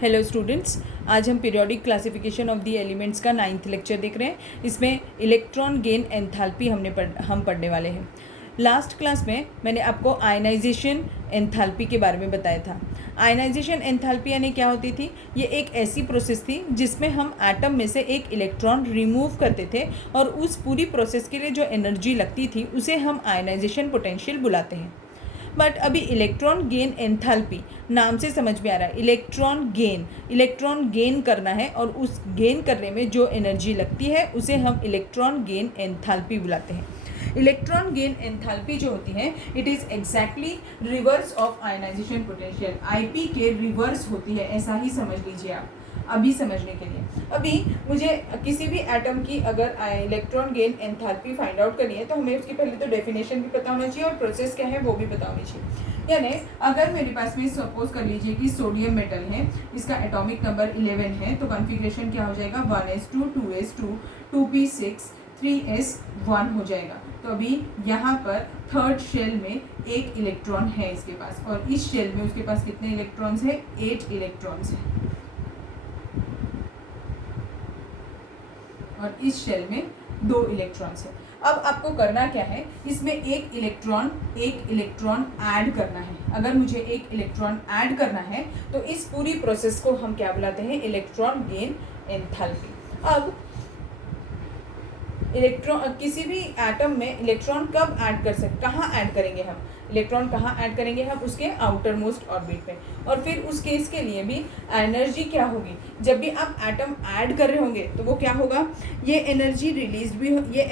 Hello students, आज हम periodic classification of the elements का 9th लेक्चर देख रहे हैं। इसमें इलेक्ट्रॉन गेन एंथैल्पी हम पढ़ने वाले हैं। लास्ट क्लास में मैंने आपको आयनाइजेशन एंथैल्पी के बारे में बताया था। आयनाइजेशन एंथैल्पी यानी क्या होती थी? ये एक ऐसी प्रोसेस थी जिसमें हम एटम में से एक इलेक्ट्रॉन रिमूव करते थे और उस पूरी प्रोसेस के लिए जो एनर्जी लगती थी उसे हम आयनाइजेशन पोटेंशियल बुलाते हैं। बट अभी इलेक्ट्रॉन गेन एंथैल्पी नाम से समझ में आ रहा है, इलेक्ट्रॉन गेन करना है और उस गेन करने में जो एनर्जी लगती है उसे हम इलेक्ट्रॉन गेन एंथैल्पी बुलाते हैं। इलेक्ट्रॉन गेन एंथैल्पी जो होती है it is exactly reverse of ionization potential. IP के रिवर्स होती है, ऐसा ही समझ लीजिए आप अभी समझने के लिए। अभी मुझे किसी भी एटम की अगर electron gain enthalpy find out करनी है तो हमें उसकी पहले तो डेफिनेशन भी पता होना चाहिए और प्रोसेस क्या है वो भी पता होनी चाहिए। यानी अगर मेरे पास में सपोज कर लीजिए कि सोडियम मेटल है, इसका एटॉमिक नंबर 11 है, तो कॉन्फ़िगरेशन क्या हो जाएगा? 1s2 2s2 2p6 3s1 हो जाएगा। तो अभी यहाँ पर थर्ड शेल में एक इलेक्ट्रॉन है इसके पास, और इस शेल में उसके पास कितने इलेक्ट्रॉन्स है? 8 इलेक्ट्रॉन्स हैं, और इस शेल में 2 इलेक्ट्रॉन्स है। अब आपको करना क्या है? इसमें एक इलेक्ट्रॉन ऐड करना है। अगर मुझे एक इलेक्ट्रॉन ऐड करना है तो इस पूरी प्रोसेस को हम क्या बुलाते हैं? Electron gain enthalpy. अब किसी भी एटम में इलेक्ट्रॉन कब ऐड कर सकते, कहाँ ऐड करेंगे हम इलेक्ट्रॉन? कहाँ ऐड करेंगे हम? उसके आउटर मोस्ट ऑर्बिट पे। और फिर उस केस के लिए भी एनर्जी क्या होगी? जब भी आप एटम ऐड कर रहे होंगे तो वो क्या होगा? ये एनर्जी रिलीज भी ये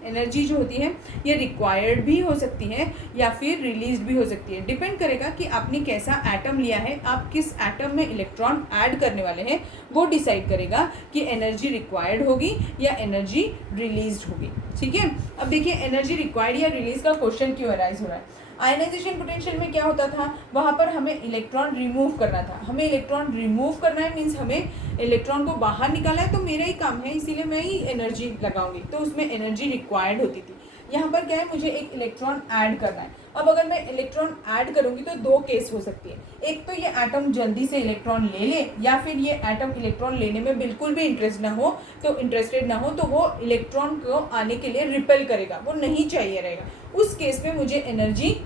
एनर्जी जो होती है ये रिक्वायर्ड भी हो सकती है या फिर रिलीज भी हो सकती है। डिपेंड करेगा कि आपने कैसा एटम लिया है, आप किस एटम में इलेक्ट्रॉन ऐड करने वाले हैं, वो डिसाइड करेगा कि एनर्जी रिक्वायर्ड होगी या एनर्जी रिलीज होगी। ठीक है, अब देखिए एनर्जी रिक्वायर्ड या रिलीज का क्वेश्चन क्यों अराइज हो रहा है। आयनाइजेशन पोटेंशियल में क्या होता था? वहाँ पर हमें इलेक्ट्रॉन रिमूव करना था। हमें इलेक्ट्रॉन रिमूव करना है मीन्स हमें इलेक्ट्रॉन को बाहर निकाला है, तो मेरा ही काम है, इसीलिए मैं ही एनर्जी लगाऊंगी, तो उसमें एनर्जी रिक्वायर्ड होती थी। यहाँ पर क्या है? मुझे एक इलेक्ट्रॉन ऐड करना है। अब अगर मैं इलेक्ट्रॉन ऐड करूंगी तो 2 केस हो सकती है। एक तो ये एटम जल्दी से इलेक्ट्रॉन ले ले, या फिर ये एटम इलेक्ट्रॉन लेने में बिल्कुल भी इंटरेस्टेड ना हो तो वो इलेक्ट्रॉन को आने के लिए रिपेल करेगा, वो नहीं चाहिए रहेगा। उस केस में मुझे एनर्जी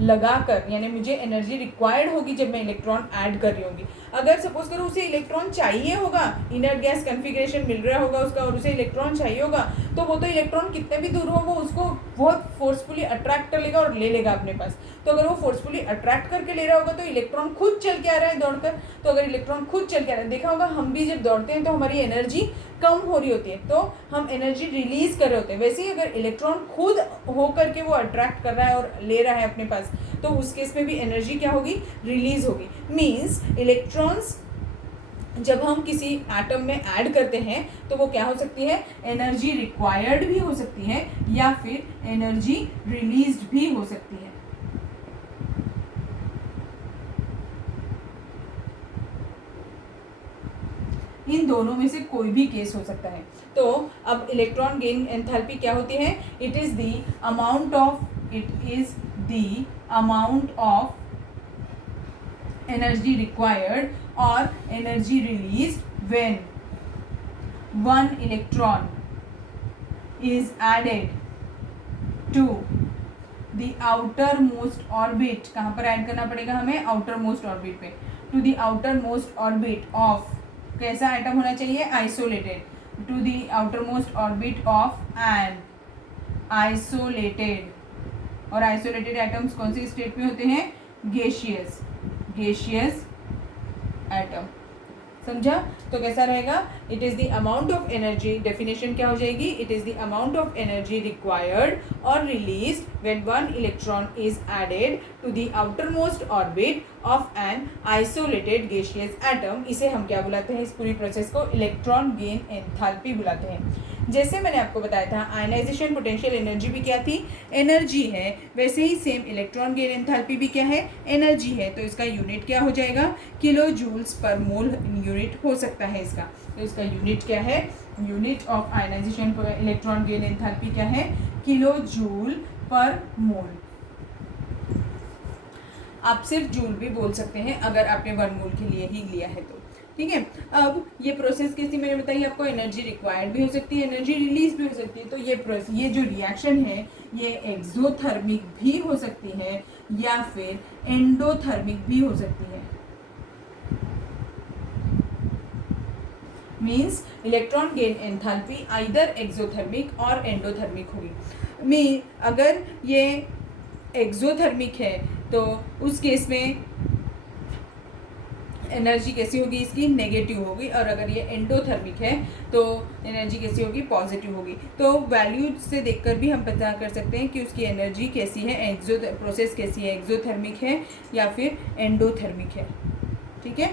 लगाकर, यानी मुझे एनर्जी रिक्वायर्ड होगी जब मैं इलेक्ट्रॉन ऐड कर रही होंगी। अगर सपोज करो उसे इलेक्ट्रॉन चाहिए होगा, इनर्ट गैस कन्फिग्रेशन मिल रहा होगा उसका और उसे इलेक्ट्रॉन चाहिए होगा, तो वो तो इलेक्ट्रॉन कितने भी दूर हो वो उसको बहुत फोर्सफुली अट्रैक्ट कर लेगा और ले लेगा अपने पास। तो अगर वो फोर्सफुली अट्रैक्ट करके ले रहा होगा तो इलेक्ट्रॉन खुद चल के आ रहा है दौड़कर, तो अगर इलेक्ट्रॉन खुद चल के आ रहा है, देखा होगा हम भी जब दौड़ते हैं तो हमारी एनर्जी कम हो रही होती है तो हम एनर्जी रिलीज कर रहे होते हैं। वैसे ही अगर इलेक्ट्रॉन खुद हो करके वो अट्रैक्ट कर रहा है और ले रहा है अपने पास, तो उस केस में भी एनर्जी क्या होगी? रिलीज होगी। मीन्स इलेक्ट्रॉन्स जब हम किसी एटम में ऐड करते हैं तो वो क्या हो सकती है? एनर्जी रिक्वायर्ड भी हो सकती है या फिर एनर्जी रिलीज्ड भी हो सकती है। इन दोनों में से कोई भी केस हो सकता है। तो अब इलेक्ट्रॉन गेन एंथैल्पी क्या होती है? It is the amount of energy required और energy released when one electron is added to the outermost orbit। कहाँ पर ऐड करना पड़ेगा हमें? outermost orbit पे। to the outermost orbit of, कैसा एटम होना चाहिए? Isolated. to the outermost orbit of an isolated, और आइसोलेटेड एटम्स कौन सी स्टेट में होते हैं? Gaseous atom. समझा? तो कैसा रहेगा? It is the amount of energy, definition क्या हो जाएगी? It is the amount of energy required और release when one electron is added to the outermost orbit of an isolated gaseous atom. इसे हम क्या बुलाते हैं? इस पूरी प्रोसेस को इलेक्ट्रॉन गेन एंथैल्पी बुलाते हैं। जैसे मैंने आपको बताया था आयनाइजेशन पोटेंशियल एनर्जी भी क्या थी? एनर्जी है। वैसे ही सेम इलेक्ट्रॉन गेन एंथैल्पी भी क्या है? एनर्जी है। तो इसका यूनिट क्या हो जाएगा? किलो जूल्स पर मोल यूनिट हो सकता है इसका। तो इसका यूनिट क्या है? Unit of ionization electron gain enthalpy क्या है? किलो जूल पर मोल। आप सिर्फ जूल भी बोल सकते हैं अगर आपने वर्गमूल के लिए ही लिया है तो। ठीक है, अब ये प्रोसेस कैसी मैंने बताई आपको, एनर्जी रिक्वायर्ड भी हो सकती है, एनर्जी रिलीज भी हो सकती है। तो ये जो रिएक्शन है ये एक्सोथर्मिक भी हो सकती है या फिर एंडोथर्मिक भी हो सकती है। Means electron gain enthalpy either exothermic और एंडोथर्मिक होगी। अगर ये एक्सोथर्मिक है तो उस केस में एनर्जी कैसी होगी इसकी, नेगेटिव होगी, और अगर ये एंडोथर्मिक है तो एनर्जी कैसी होगी, पॉजिटिव होगी। तो वैल्यू से देखकर भी हम पता कर सकते हैं कि उसकी एनर्जी कैसी है, प्रोसेस कैसी है, एक्सोथर्मिक है या फिर एंडोथर्मिक है। ठीक है,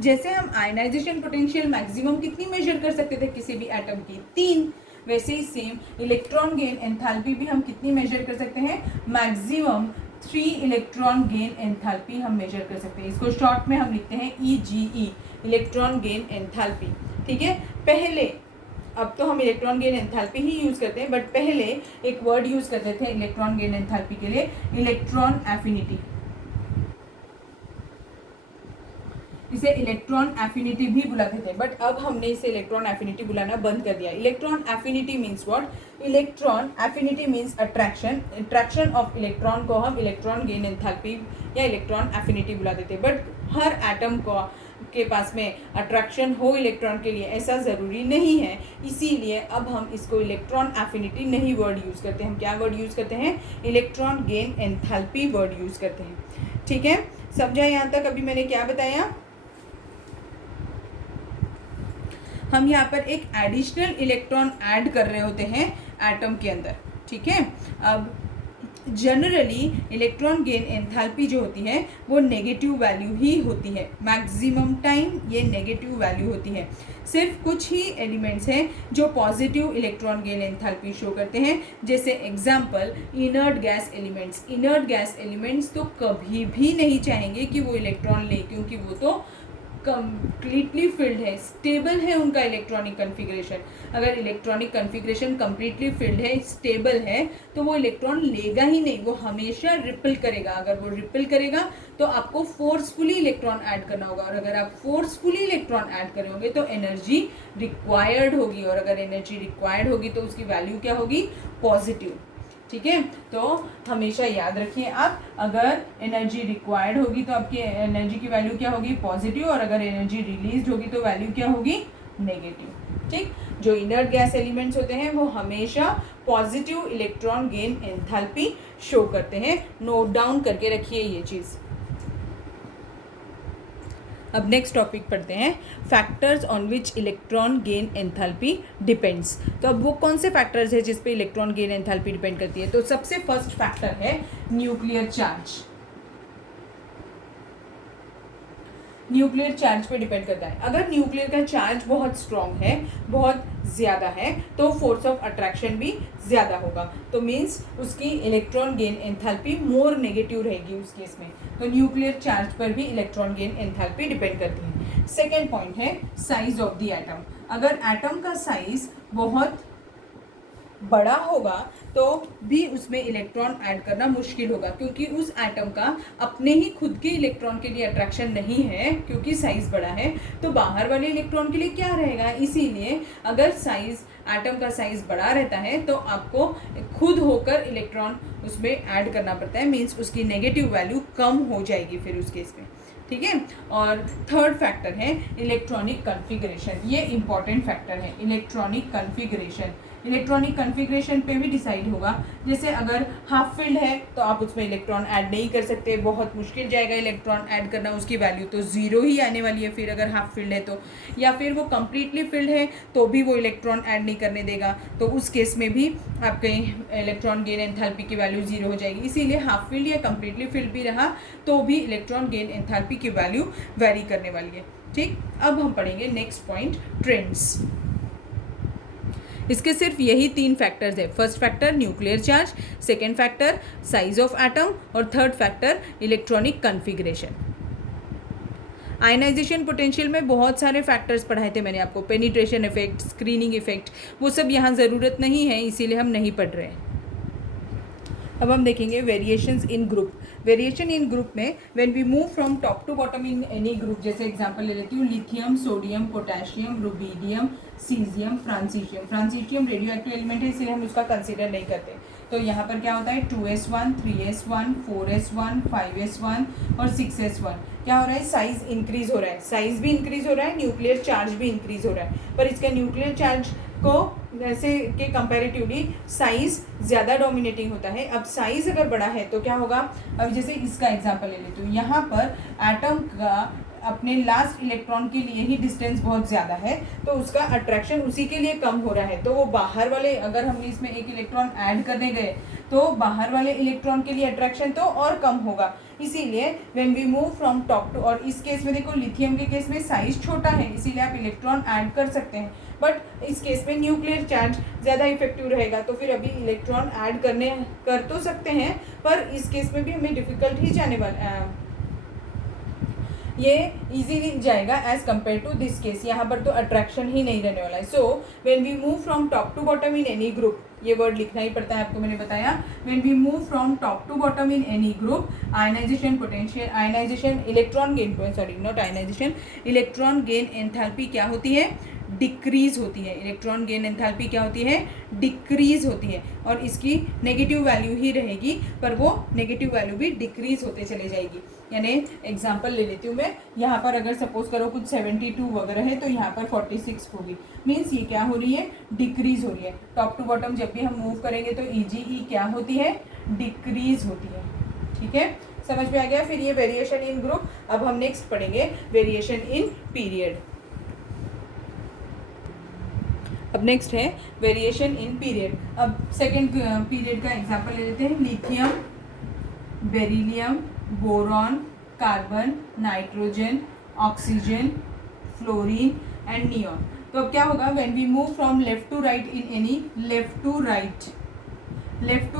जैसे हम आयनाइजेशन पोटेंशियल मैक्सिमम कितनी मेजर कर सकते थे किसी भी एटम की, 3, वैसे ही सेम इलेक्ट्रॉन गेन एंथैल्पी भी हम कितनी मेजर कर सकते हैं, मैक्सिमम 3 इलेक्ट्रॉन गेन एंथैल्पी हम मेजर कर सकते हैं। इसको शॉर्ट में हम लिखते हैं EGE, इलेक्ट्रॉन गेन एंथैल्पी। ठीक है, पहले, अब तो हम इलेक्ट्रॉन गेन एंथैल्पी ही यूज़ करते हैं, बट पहले एक वर्ड यूज़ करते थे इलेक्ट्रॉन गेन एंथैल्पी के लिए, इलेक्ट्रॉन एफिनिटी। इसे इलेक्ट्रॉन एफिनिटी भी बुलाते थे, बट अब हमने इसे इलेक्ट्रॉन एफिनिटी बुलाना बंद कर दिया। Electron affinity means what, electron affinity means attraction of electron को हम इलेक्ट्रॉन गेन एंथैल्पी या इलेक्ट्रॉन एफिनिटी बुलाते थे। बट हर एटम को के पास में अट्रैक्शन हो इलेक्ट्रॉन के लिए ऐसा ज़रूरी नहीं है, इसीलिए अब हम इसको इलेक्ट्रॉन एफिनिटी नहीं वर्ड यूज़ करते, हम क्या वर्ड यूज़ करते हैं, electron gain enthalpy word use करते हैं। ठीक है, समझा यहाँ तक? अभी मैंने क्या बताया, हम यहाँ पर एक एडिशनल इलेक्ट्रॉन ऐड कर रहे होते हैं एटम के अंदर। ठीक है, अब जनरली इलेक्ट्रॉन गेन एंथैल्पी जो होती है वो नेगेटिव वैल्यू ही होती है, मैक्सिमम टाइम ये नेगेटिव वैल्यू होती है। सिर्फ कुछ ही एलिमेंट्स हैं जो positive electron gain enthalpy show करते हैं, जैसे example inert gas elements. Inert gas elements तो कभी भी नहीं चाहेंगे कि वो इलेक्ट्रॉन ले, क्योंकि वो तो कंप्लीटली फिल्ड है, स्टेबल है उनका इलेक्ट्रॉनिक कन्फिग्रेशन। अगर इलेक्ट्रॉनिक कन्फिग्रेशन कंप्लीटली फिल्ड है, स्टेबल है, तो वो इलेक्ट्रॉन लेगा ही नहीं, वो हमेशा रिपल करेगा। अगर वो रिपल करेगा तो आपको फोर्सफुली इलेक्ट्रॉन ऐड करना होगा, और अगर आप फोर्सफुली इलेक्ट्रॉन ऐड करोगे तो एनर्जी रिक्वायर्ड होगी, और अगर एनर्जी रिक्वायर्ड होगी तो उसकी वैल्यू क्या होगी, पॉजिटिव। ठीक है, तो हमेशा याद रखिए आप, अगर एनर्जी रिक्वायर्ड होगी तो आपकी एनर्जी की वैल्यू क्या होगी, पॉजिटिव, और अगर एनर्जी रिलीज होगी तो वैल्यू क्या होगी, नेगेटिव। ठीक, जो इनर्ट गैस एलिमेंट्स होते हैं वो हमेशा positive electron gain enthalpy show करते हैं। नोट डाउन करके रखिए ये चीज़। अब नेक्स्ट टॉपिक पढ़ते हैं, factors on which electron gain enthalpy depends. तो अब वो कौन से फैक्टर्स है जिस पे इलेक्ट्रॉन गेन एंथैल्पी डिपेंड करती है, तो सबसे फर्स्ट फैक्टर है न्यूक्लियर चार्ज। न्यूक्लियर चार्ज पे डिपेंड करता है। अगर न्यूक्लियर का चार्ज बहुत स्ट्रॉन्ग है, बहुत ज़्यादा है, तो फोर्स ऑफ अट्रैक्शन भी ज़्यादा होगा, तो मीन्स उसकी electron gain enthalpy more negative रहेगी उस केस में। तो न्यूक्लियर चार्ज पर भी इलेक्ट्रॉन गेन एंथैल्पी डिपेंड करती है। सेकेंड पॉइंट है साइज ऑफ द एटम। अगर एटम का साइज बहुत बड़ा होगा तो भी उसमें इलेक्ट्रॉन ऐड करना मुश्किल होगा, क्योंकि उस एटम का अपने ही खुद के इलेक्ट्रॉन के लिए अट्रैक्शन नहीं है, क्योंकि साइज़ बड़ा है, तो बाहर वाले इलेक्ट्रॉन के लिए क्या रहेगा। इसीलिए अगर साइज़, एटम का साइज़ बड़ा रहता है तो आपको खुद होकर इलेक्ट्रॉन उसमें ऐड करना पड़ता है, मीन्स उसकी नेगेटिव वैल्यू कम हो जाएगी फिर उस केस में। ठीक है, और थर्ड फैक्टर है इलेक्ट्रॉनिक कन्फिगरेशन। ये इंपॉर्टेंट फैक्टर है, इलेक्ट्रॉनिक कन्फिगरेशन। इलेक्ट्रॉनिक कन्फिग्रेशन पे भी डिसाइड होगा, जैसे अगर हाफ फील्ड है तो आप उसमें इलेक्ट्रॉन ऐड नहीं कर सकते, बहुत मुश्किल जाएगा इलेक्ट्रॉन ऐड करना, उसकी वैल्यू तो ज़ीरो ही आने वाली है फिर अगर हाफ फील्ड है तो। या फिर वो कम्प्लीटली फिल्ड है तो भी वो इलेक्ट्रॉन ऐड नहीं करने देगा, तो उस केस में भी आपके इलेक्ट्रॉन गेन एंथैल्पी की वैल्यू ज़ीरो हो जाएगी। इसीलिए हाफ फील्ड या कम्प्लीटली फिल्ड भी रहा तो भी इलेक्ट्रॉन गेन एंथैल्पी की वैल्यू वेरी करने वाली है। ठीक, अब हम पढ़ेंगे नेक्स्ट पॉइंट, ट्रेंड्स। इसके सिर्फ यही 3 फैक्टर्स है। First factor nuclear charge, second factor size of atom, और third factor electronic configuration. Ionisation potential में बहुत सारे फैक्टर्स पढ़ाए थे मैंने आपको, पेनिट्रेशन इफेक्ट, स्क्रीनिंग इफेक्ट, वो सब यहाँ ज़रूरत नहीं है, इसीलिए हम नहीं पढ़ रहे हैं। अब हम देखेंगे variations in group. Variation in group में when we move from top to bottom in any group, जैसे एग्जांपल ले लेती हूँ, lithium, sodium, potassium, rubidium, caesium, francium. Francium radioactive element है, इसलिए हम उसका कंसीडर नहीं करते। तो यहाँ पर क्या होता है 2s1, 3s1, 4s1, 5s1 और 6s1। क्या हो रहा है, साइज इंक्रीज हो रहा है, साइज भी इंक्रीज हो रहा है, न्यूक्लियर चार्ज भी इंक्रीज हो रहा है, पर इसका न्यूक्लियर चार्ज को ऐसे के कंपैरेटिवली साइज ज़्यादा डोमिनेटिंग होता है। अब साइज अगर बड़ा है तो क्या होगा, अब जैसे इसका एग्जांपल ले लेते हो, यहाँ पर एटम का अपने लास्ट इलेक्ट्रॉन के लिए ही डिस्टेंस बहुत ज़्यादा है, तो उसका अट्रैक्शन उसी के लिए कम हो रहा है। तो वो बाहर वाले, अगर हम इसमें एक इलेक्ट्रॉन ऐड करने गए तो बाहर वाले इलेक्ट्रॉन के लिए अट्रैक्शन तो और कम होगा। इसीलिए when we move from top to, और इस केस में देखो लिथियम के केस में साइज छोटा है, इसीलिए आप इलेक्ट्रॉन ऐड कर सकते हैं, बट इस केस में न्यूक्लियर चार्ज ज़्यादा इफेक्टिव रहेगा, तो फिर अभी इलेक्ट्रॉन ऐड कर तो सकते हैं, पर इस केस में भी हमें डिफिकल्ट ही जाने वाला, ये इजीली जाएगा as compare to this case. यहाँ पर तो अट्रैक्शन ही नहीं रहने वाला है। So when we move from top to bottom in any group, ये वर्ड लिखना ही पड़ता है आपको, मैंने बताया। When we move from top to bottom in any group, ionization potential, ionization electron gain, sorry not ionization, electron gain enthalpy क्या होती है, डिक्रीज होती है। इलेक्ट्रॉन गेन एंथैल्पी क्या होती है, डिक्रीज होती है, और इसकी नेगेटिव वैल्यू ही रहेगी, पर वो नेगेटिव वैल्यू भी डिक्रीज होते चले जाएगी। यानी एग्जांपल ले लेती हूँ मैं, यहाँ पर अगर सपोज करो कुछ 72 वगैरह है, तो यहाँ पर 46 होगी, मीन्स ये क्या हो रही है, डिक्रीज हो रही है। टॉप टू बॉटम जब भी हम मूव करेंगे तो EGE क्या होती है, डिक्रीज होती है। ठीक है, समझ में आ गया। फिर ये वेरिएशन इन ग्रुप। अब हम नेक्स्ट पढ़ेंगे वेरिएशन इन पीरियड। अब नेक्स्ट है वेरिएशन इन पीरियड। अब सेकेंड पीरियड का एग्जांपल ले लेते हैं, lithium, beryllium, boron, carbon, nitrogen, oxygen, fluorine and neon. तो अब क्या होगा, when we move from left to right in any, left to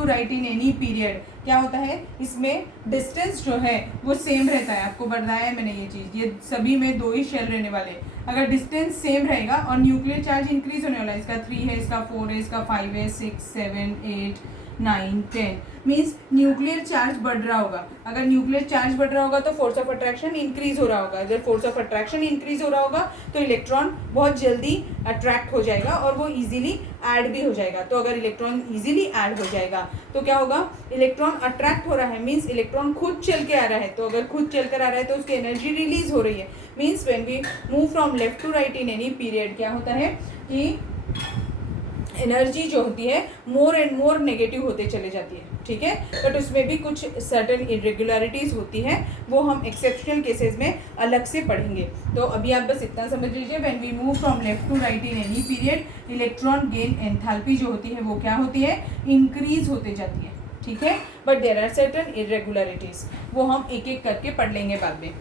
right in any period, क्या होता है, इसमें डिस्टेंस जो है वो सेम रहता है। आपको बताया है मैंने ये चीज़, ये सभी में 2 ही शेल रहने वाले। अगर डिस्टेंस सेम रहेगा और न्यूक्लियर चार्ज इंक्रीज होने वाला है, इसका 3 है, इसका 4 है, इसका 5 है, 6, 7, 8, 9, 10, मीन्स न्यूक्लियर चार्ज बढ़ रहा होगा। अगर न्यूक्लियर चार्ज बढ़ रहा होगा तो फोर्स ऑफ अट्रैक्शन इंक्रीज हो रहा होगा। अगर फोर्स ऑफ अट्रैक्शन इंक्रीज हो रहा होगा तो इलेक्ट्रॉन बहुत जल्दी अट्रैक्ट हो जाएगा और वो इजीली ऐड भी हो जाएगा। तो अगर इलेक्ट्रॉन इजीली ऐड हो जाएगा तो क्या होगा, इलेक्ट्रॉन अट्रैक्ट हो रहा है, मीन्स इलेक्ट्रॉन खुद चल के आ रहा है। तो अगर खुद चल कर आ रहा है तो उसकी एनर्जी रिलीज हो रही है। Means when we move from left to right in any period, क्या होता है कि एनर्जी जो होती है मोर एंड मोर नेगेटिव होते चले जाती है। ठीक है, बट उसमें भी कुछ सर्टेन इरेगुलरिटीज़ होती हैं, वो हम एक्सेप्शनल केसेस में अलग से पढ़ेंगे। तो अभी आप बस इतना समझ लीजिए, when we move from left to right in any period, electron gain enthalpy जो होती है वो क्या होती है, इंक्रीज होते जाती है। ठीक है, but there are certain irregularities, वो हम एक एक करके पढ़ लेंगे बाद में।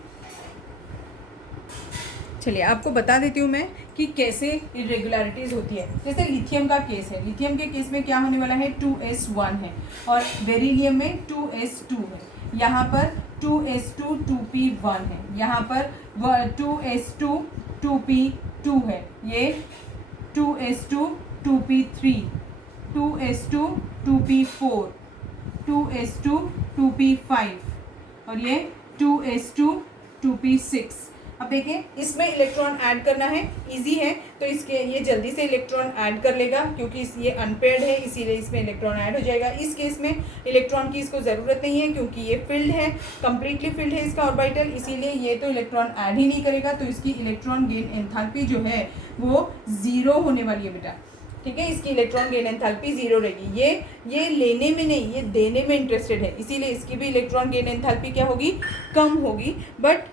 चलिए आपको बता देती हूँ मैं कि कैसे इरेगुलरिटीज़ होती है। जैसे लिथियम का केस है, लिथियम के केस में क्या होने वाला है, 2s1 है, और बेरिलियम में 2s2 है। यहाँ पर 2s2 2p1 है, यहाँ पर 2s2 2p2 है, ये 2s2 2p3, 2s2 2p4, 2s2 2p5 और ये 2s2 2p6। अब देखिए इसमें इलेक्ट्रॉन ऐड करना है, इजी है, तो इसके ये जल्दी से इलेक्ट्रॉन ऐड कर लेगा क्योंकि ये अनपेयर्ड है, इसीलिए इसमें इलेक्ट्रॉन ऐड हो जाएगा। इस केस में इलेक्ट्रॉन की इसको ज़रूरत नहीं है क्योंकि ये फिल्ड है, कम्प्लीटली फिल्ड है इसका ऑर्बिटल, इसीलिए ये तो इलेक्ट्रॉन ऐड ही नहीं करेगा। तो इसकी इलेक्ट्रॉन गेन एंथैल्पी जो है वो 0 होने वाली है बेटा। ठीक है, इसकी इलेक्ट्रॉन गेन एंथैल्पी 0 रहेगी। ये लेने में नहीं, ये देने में इंटरेस्टेड है, इसीलिए इसकी भी इलेक्ट्रॉन गेन एंथैल्पी क्या होगी, कम होगी, बट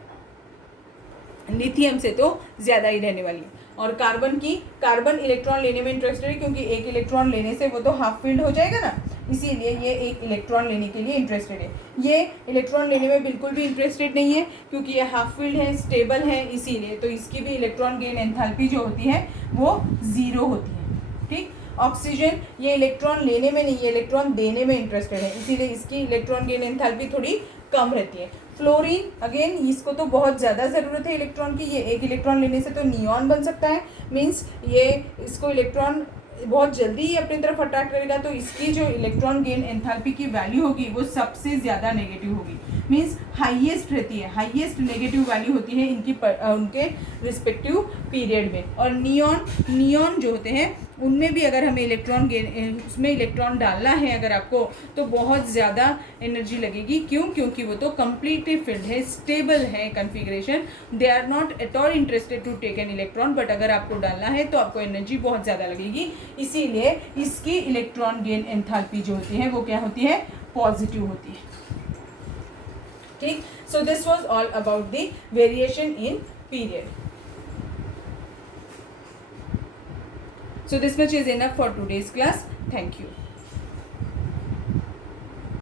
लिथियम से तो ज़्यादा ही रहने वाली है। और कार्बन इलेक्ट्रॉन लेने में इंटरेस्टेड है क्योंकि एक इलेक्ट्रॉन लेने से वो तो हाफ फील्ड हो जाएगा ना, इसीलिए ये एक इलेक्ट्रॉन लेने के लिए इंटरेस्टेड है। ये इलेक्ट्रॉन लेने में बिल्कुल भी इंटरेस्टेड नहीं है क्योंकि ये हाफ फील्ड है, स्टेबल है, इसीलिए तो इसकी भी इलेक्ट्रॉन गेन एंथैल्पी जो होती है वो 0 होती है। ठीक, ऑक्सीजन ये इलेक्ट्रॉन लेने में नहीं, ये इलेक्ट्रॉन देने में इंटरेस्टेड है, इसीलिए इसकी इलेक्ट्रॉन गेन एंथैल्पी थोड़ी कम रहती है। फ्लोरीन अगेन इसको तो बहुत ज़्यादा ज़रूरत है इलेक्ट्रॉन की, ये एक इलेक्ट्रॉन लेने से तो नियॉन बन सकता है, मीन्स ये इसको इलेक्ट्रॉन बहुत जल्दी ही अपनी तरफ अट्रैक्ट करेगा, तो इसकी जो इलेक्ट्रॉन गेन एंथैल्पी की वैल्यू होगी वो सबसे ज़्यादा नेगेटिव होगी, मींस हाईएस्ट रहती है, हाईएस्ट नेगेटिव वैल्यू होती है इनकी उनके रिस्पेक्टिव पीरियड में। और नियॉन जो होते हैं उनमें भी अगर हमें इलेक्ट्रॉन गेन, उसमें इलेक्ट्रॉन डालना है अगर आपको, तो बहुत ज़्यादा एनर्जी लगेगी। क्यों? क्योंकि वो तो कम्प्लीटली फिल्ड है, स्टेबल है configuration, they are not at all interested to take an electron, but अगर आपको डालना है तो आपको एनर्जी बहुत ज़्यादा लगेगी, इसीलिए इसकी इलेक्ट्रॉन गेन एंथैल्पी जो होती है वो क्या होती है? पॉजिटिव होती है। ठीक, so this was all about the variation in period. So this much is enough for today's class. Thank you.